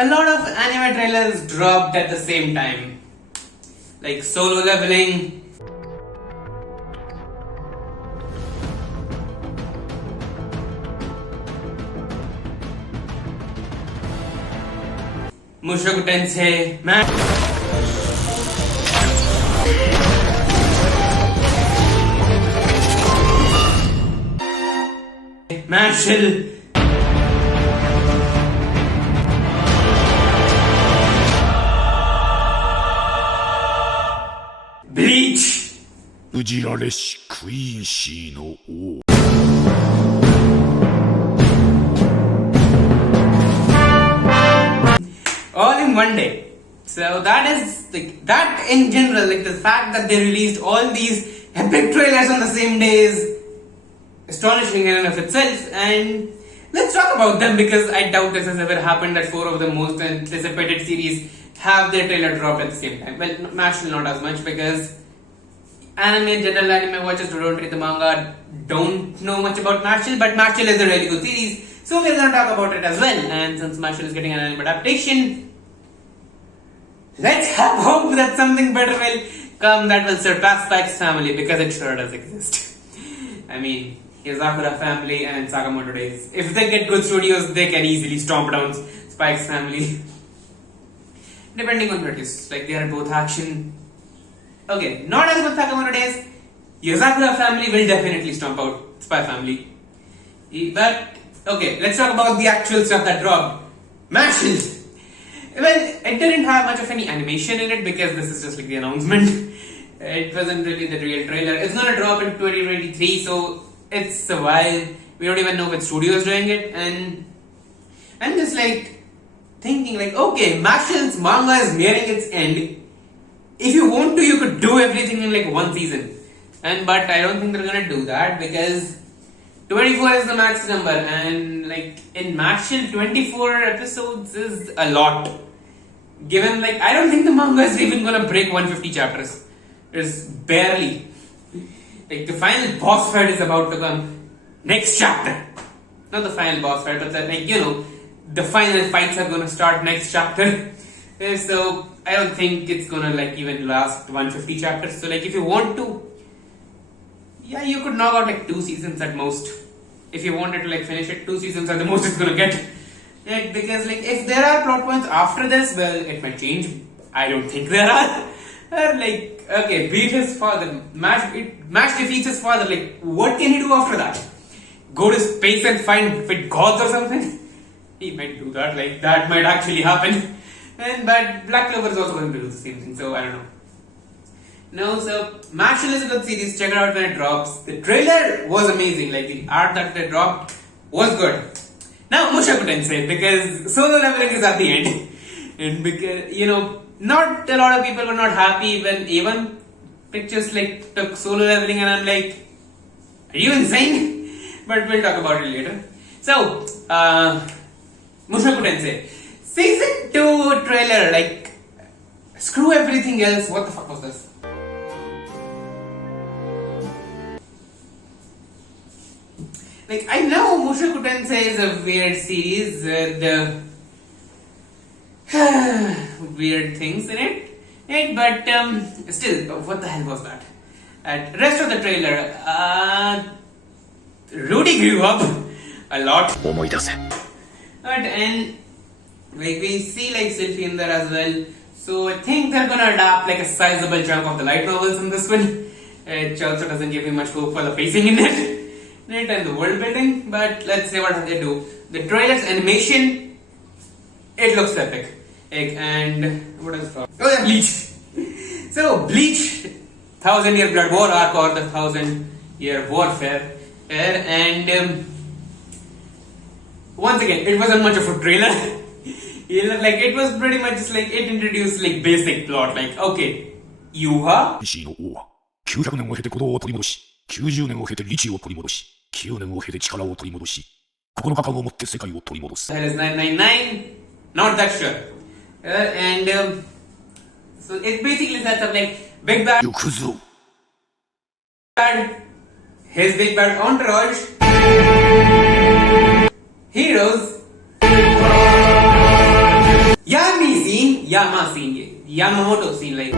A lot of anime trailers dropped at the same time, like Solo Leveling, Mushoku Tensei, Mashle, Bleach. うじられしクイーンシーの王 All in one day. So that is like that in general, like the fact that they released all these epic trailers on the same day is astonishing in and of itself. And let's talk about them because I doubt this has ever happened that four of the most anticipated series have their trailer drop at the same time. Well, Mashle not as much because general anime watchers who don't read the manga don't know much about Mashle, but Mashle is a really good series. So we're gonna talk about it as well. And since Mashle is getting an anime adaptation, let's have hope that something better will come that will surpass Spike's Family because it sure does exist. I mean, Yazakura Family and Sakamoto Days. If they get good studios, they can easily stomp down Spike's Family. Depending on what it is. Like, they are both action. Okay, not as with Sakamoto Days. Yazakura Family will definitely stomp out Spy Family. But, okay, let's talk about the actual stuff that dropped. Mashle! Well, it didn't have much of any animation in it because this is just like the announcement. It wasn't really the real trailer. It's gonna drop in 2023, so it's a while. We don't even know which studio is doing it, and I'm just like thinking like, okay, Mashle's manga is nearing its end. If you want to, you could do everything in like one season. But I don't think they're gonna do that because 24 is the max number, and like in Mashle, 24 episodes is a lot. Given like I don't think the manga is even gonna break 150 chapters. It's barely. Like the final boss fight is about to come next chapter. Not the final boss fight, but the final fights are gonna start next chapter. So I don't think it's gonna like even last 150 chapters. So like if you want to, yeah, you could knock out like 2 seasons at most. If you wanted to like finish it, 2 seasons are the most it's gonna get. Like, because like if there are plot points after this, well, it might change. I don't think there are. Like, okay, beat his father. Mash defeats his father. Like, what can he do after that? Go to space and fight gods or something? He might do that. Like, that might actually happen. But Black Clover is also going to do the same thing. So I don't know. No, so Mashle is a good series. Check it out when it drops. The trailer was amazing. Like the art that they dropped was good. Now Mushoku Tensei, because Solo Leveling is at the end, and because not a lot of people were not happy when A1 Pictures like took Solo Leveling, and I'm like, are you insane? But we'll talk about it later. So Mushoku Tensei Season 2 trailer, like screw everything else. What the fuck was this? Like, I know Mushoku Tensei is a weird series with weird things in it, but still, what the hell was that? At rest of the trailer, Rudy grew up a lot. 思い出せ And like we see like Sylphie in there as well. So I think they're gonna adapt like a sizable chunk of the light novels in this one. It also doesn't give me much hope for the pacing in it. And the world building, but let's see what they do. The trailer's animation, it looks epic. And what else? Oh yeah, Bleach. So Bleach, 1000-year Blood War arc or the 1000-year warfare. And once again, it wasn't much of a trailer. Like it was pretty much just like it introduced like basic plot. Like okay, Yuha. シーの王は900年を経て鼓動を取り戻し、90年を経て理智を取り戻し、9年を経て力を取り戻し、9日間をもって世界を取り戻す。That is 999. Not that sure. So it basically sets up like Big Bad, 行くぞ。 his Big Bad entourage, heroes, Yama scene, Yamamoto scene, like.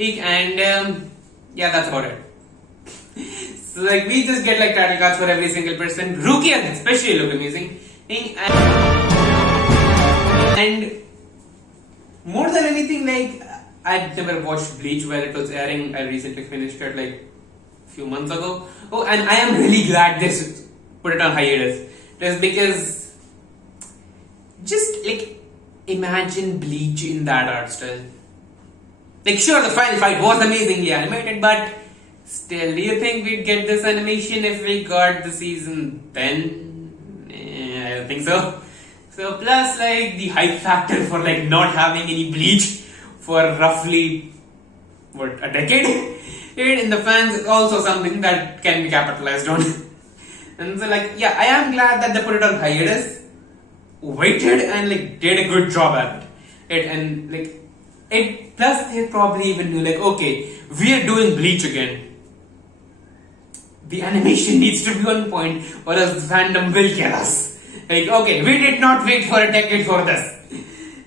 And yeah, that's about it. So like we just get like title cards for every single person. Rukia especially look amazing. And more than anything, like I'd never watched Bleach where it was airing. I recently finished it like a few months ago. Oh, and I am really glad this put it on hiatus. Just because, just like imagine Bleach in that art style. Like sure, the final fight was amazingly animated, but still, do you think we'd get this animation if we got the season then? I don't think so. So plus like the hype factor for like not having any Bleach for roughly a decade in the fans is also something that can be capitalized on. And so like yeah, I am glad that they put it on hiatus, waited and like did a good job at it and like it. Plus they probably even knew like okay, we are doing Bleach again. The animation needs to be on point or else the fandom will kill us. Like, okay, we did not wait for a decade for this.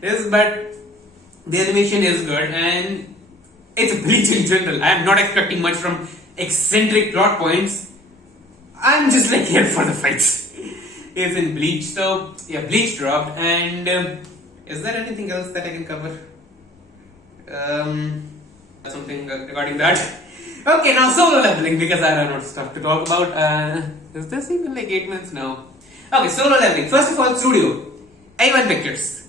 Yes, but the animation is good and it's Bleach in general. I am not expecting much from eccentric plot points. I'm just like here for the fights. It's in Bleach, so yeah, Bleach dropped. And is there anything else that I can cover? Something regarding that. Okay, now solo leveling because I don't know stuff to talk about. Is this even like 8 minutes now? Okay, solo leveling. First of all, studio. A1 Pictures.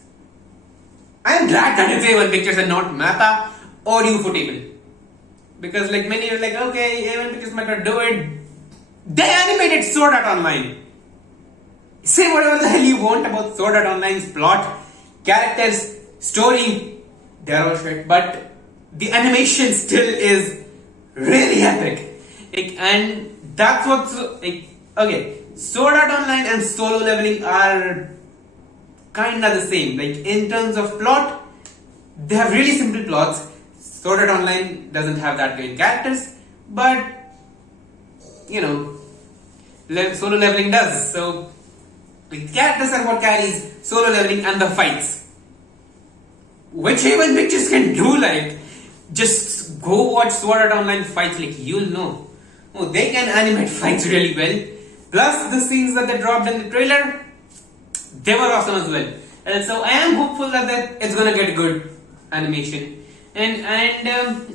I am glad that it's A1 Pictures and not Mappa or Ufotable. Because like many are like, okay, A1 Pictures might not do it. They animated Sword Art Online. Say whatever the hell you want about Sword Art Online's plot, characters, story, they're all shit. But the animation still is really epic. Like, and that's what's like, okay, Sword Art Online and solo leveling are kinda the same. Like in terms of plot, they have really simple plots. Sword Art Online doesn't have that many characters, but you know, solo leveling does. So the characters are what carries solo leveling and the fights, which A1 Pictures can do. Like just go watch Sword Art Online fights, like you'll know. Oh, they can animate fights really well. Plus the scenes that they dropped in the trailer, they were awesome as well. And so I am hopeful that it's gonna get good animation. And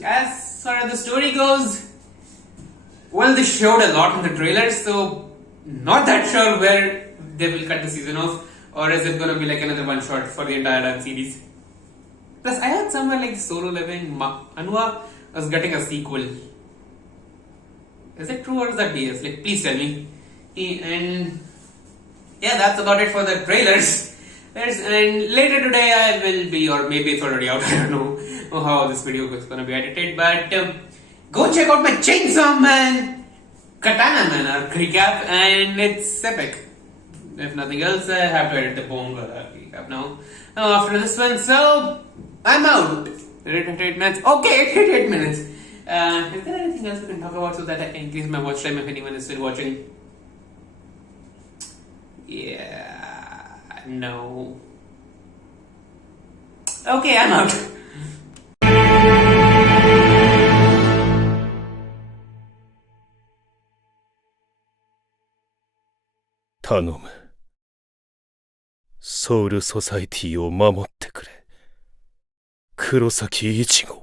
as far as the story goes, well, they showed a lot in the trailer, so not that sure where they will cut the season off, or is it gonna be like another one shot for the entire dance series. Plus, I heard somewhere like Solo Leveling Anwa was getting a sequel. Is it true or is that BS? Like, please tell me. And yeah, that's about it for the trailers. And later today I will be, or maybe it's already out, I don't know how this video is going to be edited, but go check out my Chainsaw Man Katana Man arc recap, and it's epic. If nothing else, I have to edit the Bonga recap now after this one, so I'm out. It hit 8 minutes. Okay, it hit 8 minutes. Is there anything else we can talk about so that I can increase my watch time if anyone is still watching? Yeah, no. Okay, I'm out.頼む。ソウルソサイティを守ってくれ。黒崎一護。